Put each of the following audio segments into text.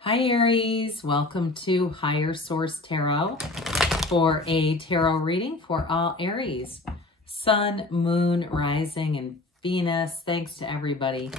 Hi Aries, welcome to Higher Source Tarot for a tarot reading for all Aries. Sun, Moon, Rising, and Venus. Thanks to everybody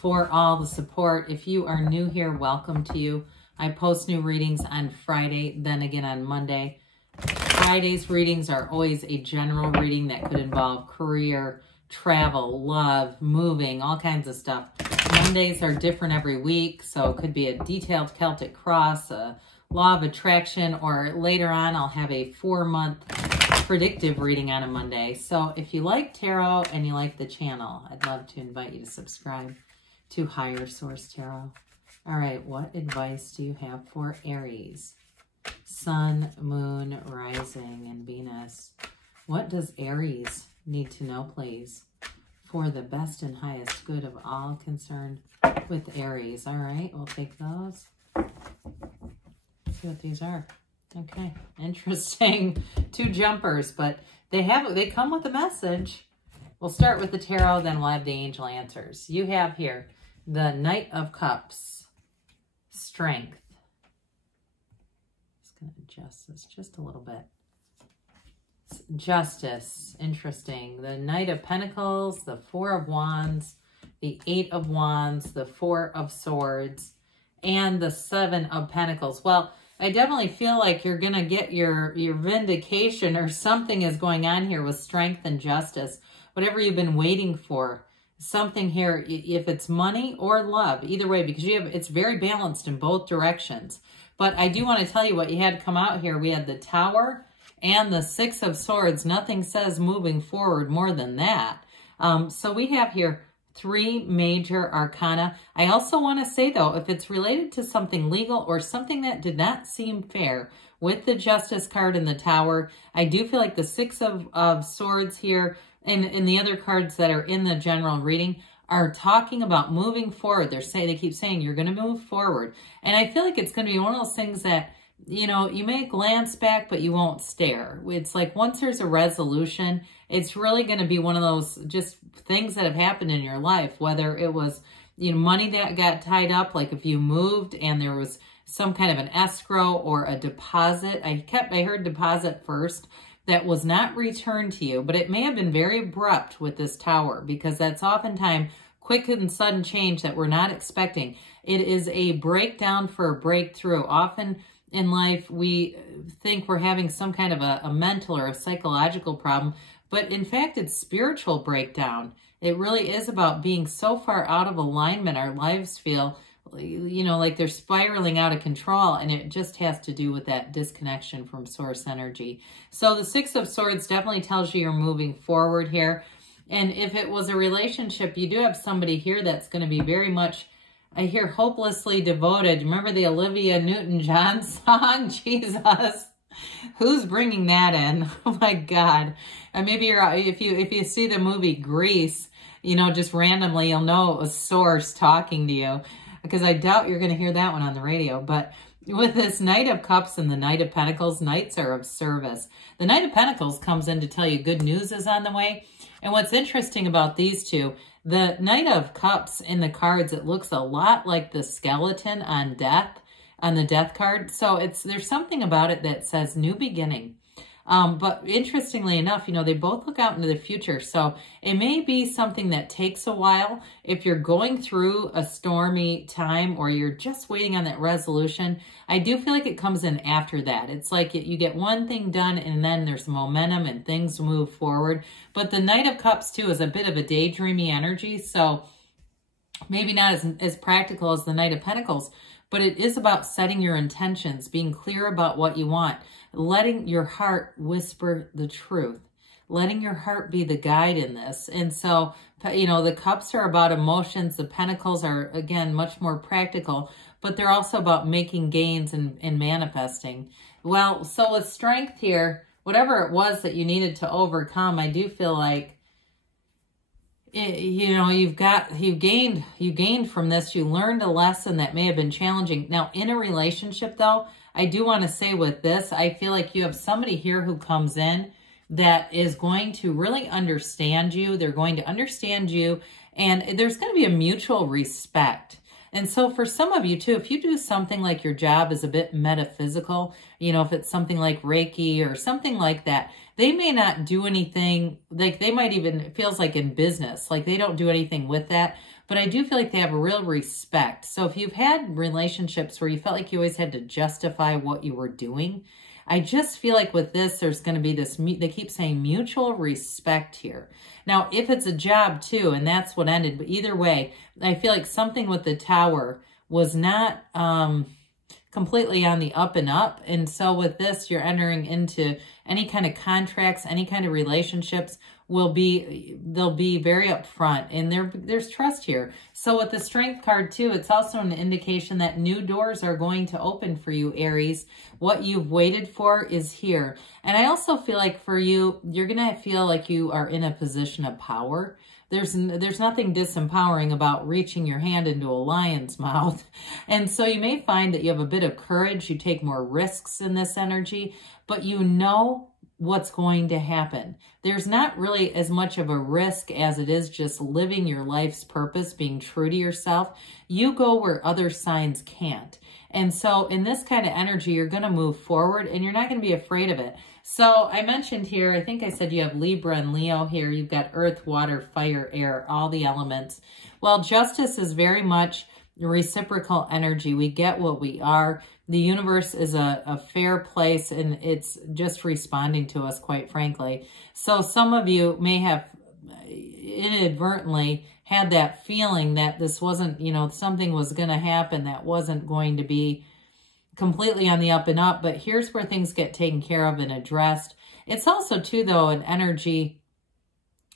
for all the support. If you are new here, welcome to you. I post new readings on Friday, then again on Monday. Friday's readings are always a general reading that could involve career, travel, love, moving, all kinds of stuff. Mondays are different every week, so it could be a detailed Celtic cross, a law of attraction, or later on I'll have a 4-month predictive reading on a Monday. So if you like tarot and you like the channel, I'd love to invite you to subscribe to Higher Source Tarot. All right, what advice do you have for Aries? Sun, Moon, Rising, and Venus. What does Aries need to know, please, for the best and highest good of all concerned with Aries? All right, we'll take those. Let's see what these are. Okay, interesting. 2 jumpers, but they come with a message. We'll start with the tarot, then we'll have the angel answers. You have here the Knight of Cups, Strength. Just going to adjust this just a little bit. Justice, interesting. The Knight of Pentacles, the 4 of Wands, the 8 of Wands, the 4 of Swords, and the 7 of Pentacles. Well, I definitely feel like you're going to get your vindication, or something is going on here with strength and justice. Whatever you've been waiting for, something here, if it's money or love, either way, because it's very balanced in both directions. But I do want to tell you what you had come out here. We had the Tower and the 6 of Swords. Nothing says moving forward more than that. So we have here 3 major arcana. I also want to say, though, if it's related to something legal or something that did not seem fair with the Justice card in the Tower, I do feel like the 6 of Swords here and the other cards that are in the general reading are talking about moving forward. They keep saying you're going to move forward. And I feel like it's going to be one of those things that, you know, you may glance back, but you won't stare. It's like once there's a resolution, it's really going to be one of those just things that have happened in your life, whether it was, you know, money that got tied up, like if you moved and there was some kind of an escrow or a deposit. I heard deposit first that was not returned to you, but it may have been very abrupt with this Tower, because that's oftentimes quick and sudden change that we're not expecting. It is a breakdown for a breakthrough. Often in life, we think we're having some kind of a mental or a psychological problem, but in fact, it's spiritual breakdown. It really is about being so far out of alignment. Our lives feel, you know, like they're spiraling out of control, and it just has to do with that disconnection from source energy. So the 6 of Swords definitely tells you you're moving forward here. And if it was a relationship, you do have somebody here that's going to be very much, I hear, hopelessly devoted. Remember the Olivia Newton-John song? Jesus. Who's bringing that in? Oh my God. And maybe if you see the movie Grease, you know, just randomly, you'll know it was Source talking to you, because I doubt you're going to hear that one on the radio. But with this Knight of Cups and the Knight of Pentacles, Knights are of service. The Knight of Pentacles comes in to tell you good news is on the way. And what's interesting about these two, the Knight of Cups in the cards, it looks a lot like the skeleton on Death, on the Death card. So there's something about it that says new beginning. But interestingly enough, you know, they both look out into the future. So it may be something that takes a while. If you're going through a stormy time or you're just waiting on that resolution, I do feel like it comes in after that. It's like you get one thing done and then there's momentum and things move forward. But the Knight of Cups too is a bit of a daydreamy energy. So maybe not as practical as the Knight of Pentacles, but it is about setting your intentions, being clear about what you want, letting your heart whisper the truth, letting your heart be the guide in this. And so, you know, the Cups are about emotions. The Pentacles are, again, much more practical, but they're also about making gains and manifesting. Well, so with Strength here, whatever it was that you needed to overcome, I do feel like, you know, you gained from this. You learned a lesson that may have been challenging. Now, in a relationship, though, I do want to say with this, I feel like you have somebody here who comes in that is going to really understand you. They're going to understand you, and there's going to be a mutual respect. And so for some of you too, if you do something like your job is a bit metaphysical, you know, if it's something like Reiki or something like that, they may not do anything, like they might even, it feels like in business, like they don't do anything with that. But I do feel like they have a real respect. So if you've had relationships where you felt like you always had to justify what you were doing, I just feel like with this, there's going to be this, they keep saying mutual respect here. Now, if it's a job too, and that's what ended, but either way, I feel like something with the Tower was not completely on the up and up. And so with this, you're entering into any kind of contracts, any kind of relationships they'll be very upfront, and there's trust here. So with the Strength card too, it's also an indication that new doors are going to open for you, Aries. What you've waited for is here. And I also feel like for you, you're going to feel like you are in a position of power. There's nothing disempowering about reaching your hand into a lion's mouth. And so you may find that you have a bit of courage, you take more risks in this energy, but you know what's going to happen. There's not really as much of a risk as it is just living your life's purpose, being true to yourself. You go where other signs can't. And so in this kind of energy, you're going to move forward and you're not going to be afraid of it. So I mentioned here, I think I said you have Libra and Leo here. You've got earth, water, fire, air, all the elements. Well, justice is very much reciprocal energy. We get what we are. The universe is a fair place, and it's just responding to us, quite frankly. So some of you may have inadvertently had that feeling that this wasn't, you know, something was going to happen that wasn't going to be completely on the up and up, but here's where things get taken care of and addressed. It's also too, though, an energy.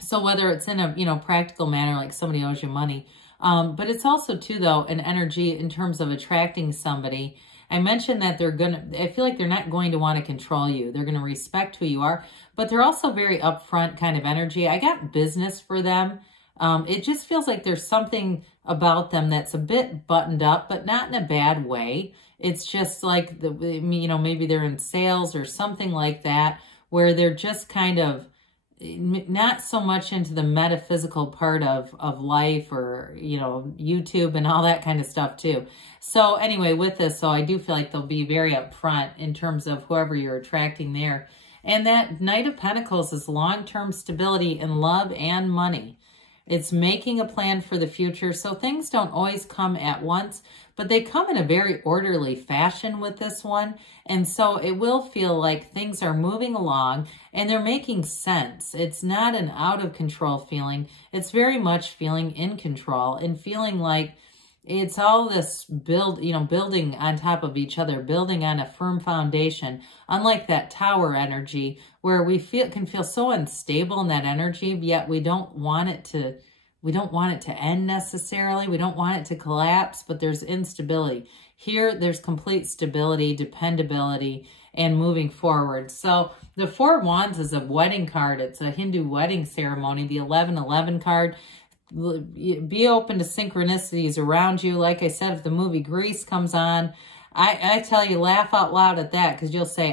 So whether it's in a, you know, practical manner, like somebody owes you money, but it's also too, though, an energy in terms of attracting somebody. I mentioned that I feel like they're not going to want to control you. They're going to respect who you are, but they're also very upfront kind of energy. I got business for them. It just feels like there's something about them that's a bit buttoned up, but not in a bad way. It's just like, you know, maybe they're in sales or something like that, where they're just kind of not so much into the metaphysical part of life, or, you know, YouTube and all that kind of stuff too. So anyway, with this, so I do feel like they'll be very upfront in terms of whoever you're attracting there. And that Knight of Pentacles is long-term stability in love and money. It's making a plan for the future. So things don't always come at once, but they come in a very orderly fashion with this one. And so it will feel like things are moving along and they're making sense. It's not an out of control feeling. It's very much feeling in control and feeling like it's all this building on top of each other, building on a firm foundation, unlike that Tower energy where we can feel so unstable in that energy, yet we don't want it to end necessarily. We don't want it to collapse, but there's instability. Here, there's complete stability, dependability, and moving forward. So the Four of Wands is a wedding card. It's a Hindu wedding ceremony. The 1111 card. Be open to synchronicities around you. Like I said, if the movie Grease comes on, I tell you, laugh out loud at that, because you'll say,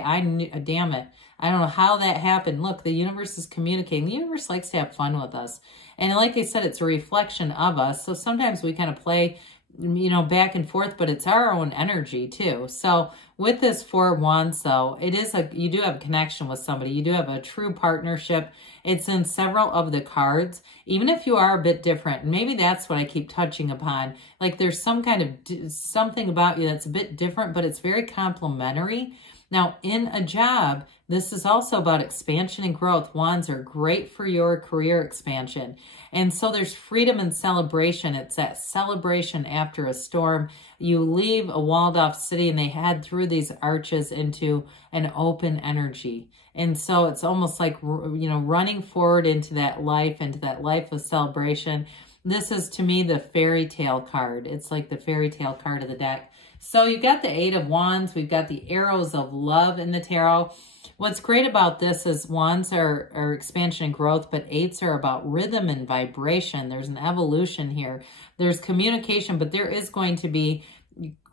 damn it, I don't know how that happened. Look, the universe is communicating. The universe likes to have fun with us. And like I said, it's a reflection of us. So sometimes we kind of play, you know, back and forth, but it's our own energy too. So with this Four of Wands, though, you do have a connection with somebody. You do have a true partnership. It's in several of the cards, even if you are a bit different. And maybe that's what I keep touching upon. Like there's some kind of something about you that's a bit different, but it's very complementary. Now, in a job, this is also about expansion and growth. Wands are great for your career expansion. And so there's freedom and celebration. It's that celebration after a storm. You leave a walled off city and they head through these arches into an open energy. And so it's almost like, you know, running forward into that life of celebration. This is, to me, the fairy tale card. It's like the fairy tale card of the deck. So you've got the Eight of Wands. We've got the arrows of love in the tarot. What's great about this is Wands are expansion and growth, but eights are about rhythm and vibration. There's an evolution here. There's communication, but there is going to be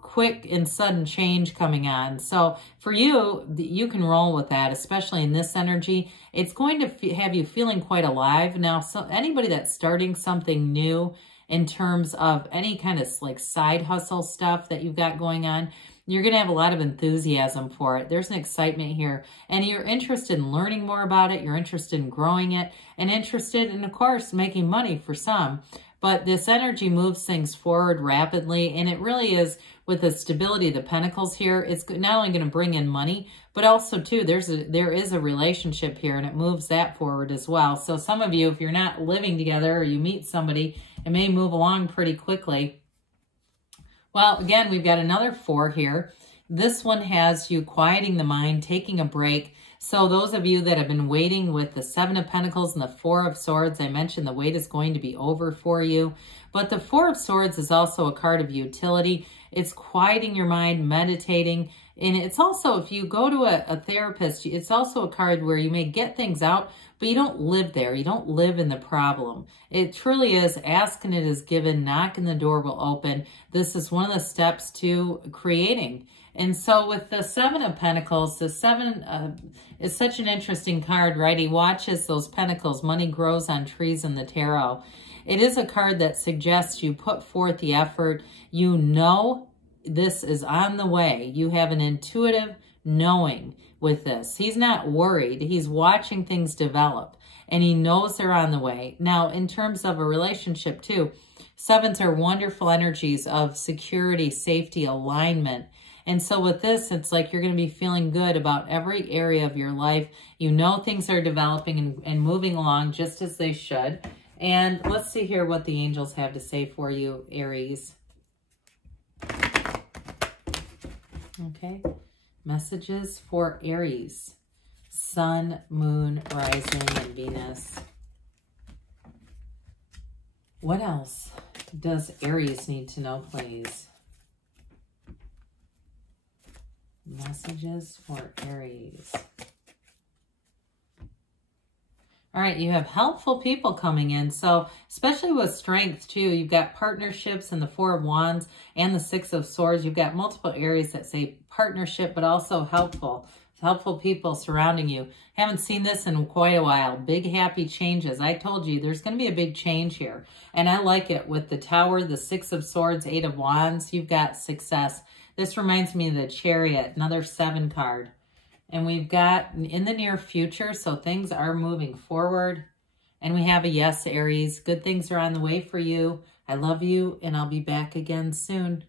quick and sudden change coming on. So for you, you can roll with that, especially in this energy. It's going to have you feeling quite alive. Now, so anybody that's starting something new, in terms of any kind of like side hustle stuff that you've got going on. You're going to have a lot of enthusiasm for it. There's an excitement here, and you're interested in learning more about it. You're interested in growing it, and interested in, of course, making money for some. But this energy moves things forward rapidly, and it really is, with the stability of the Pentacles here, it's not only going to bring in money, but also, too, there is a relationship here, and it moves that forward as well. So some of you, if you're not living together or you meet somebody, it may move along pretty quickly. Well, again, we've got another 4 here. This one has you quieting the mind, taking a break. So those of you that have been waiting with the 7 of Pentacles and the 4 of Swords, I mentioned the wait is going to be over for you. But the 4 of Swords is also a card of utility. It's quieting your mind, meditating. And it's also, if you go to a therapist, it's also a card where you may get things out, but you don't live there. You don't live in the problem. It truly is ask and it is given, knock and the door will open. This is one of the steps to creating. And so with the 7 of Pentacles, the 7 is such an interesting card, right? He watches those pentacles. Money grows on trees in the tarot. It is a card that suggests you put forth the effort. You know this is on the way. You have an intuitive knowing with this. He's not worried. He's watching things develop, and he knows they're on the way. Now, in terms of a relationship too, 7s are wonderful energies of security, safety, alignment. And so with this, it's like you're going to be feeling good about every area of your life. You know things are developing and moving along just as they should. And let's see here what the angels have to say for you, Aries. Okay. Messages for Aries. Sun, Moon, Rising, and Venus. What else does Aries need to know, please? Messages for Aries. All right, you have helpful people coming in. So especially with strength too, you've got partnerships and the 4 of Wands and the 6 of Swords. You've got multiple areas that say partnership, but also helpful people surrounding you. Haven't seen this in quite a while. Big happy changes. I told you there's going to be a big change here. And I like it with the Tower, the 6 of Swords, 8 of Wands. You've got success. This reminds me of the Chariot, another 7 card. And we've got in the near future, so things are moving forward. And we have a yes, Aries. Good things are on the way for you. I love you, and I'll be back again soon.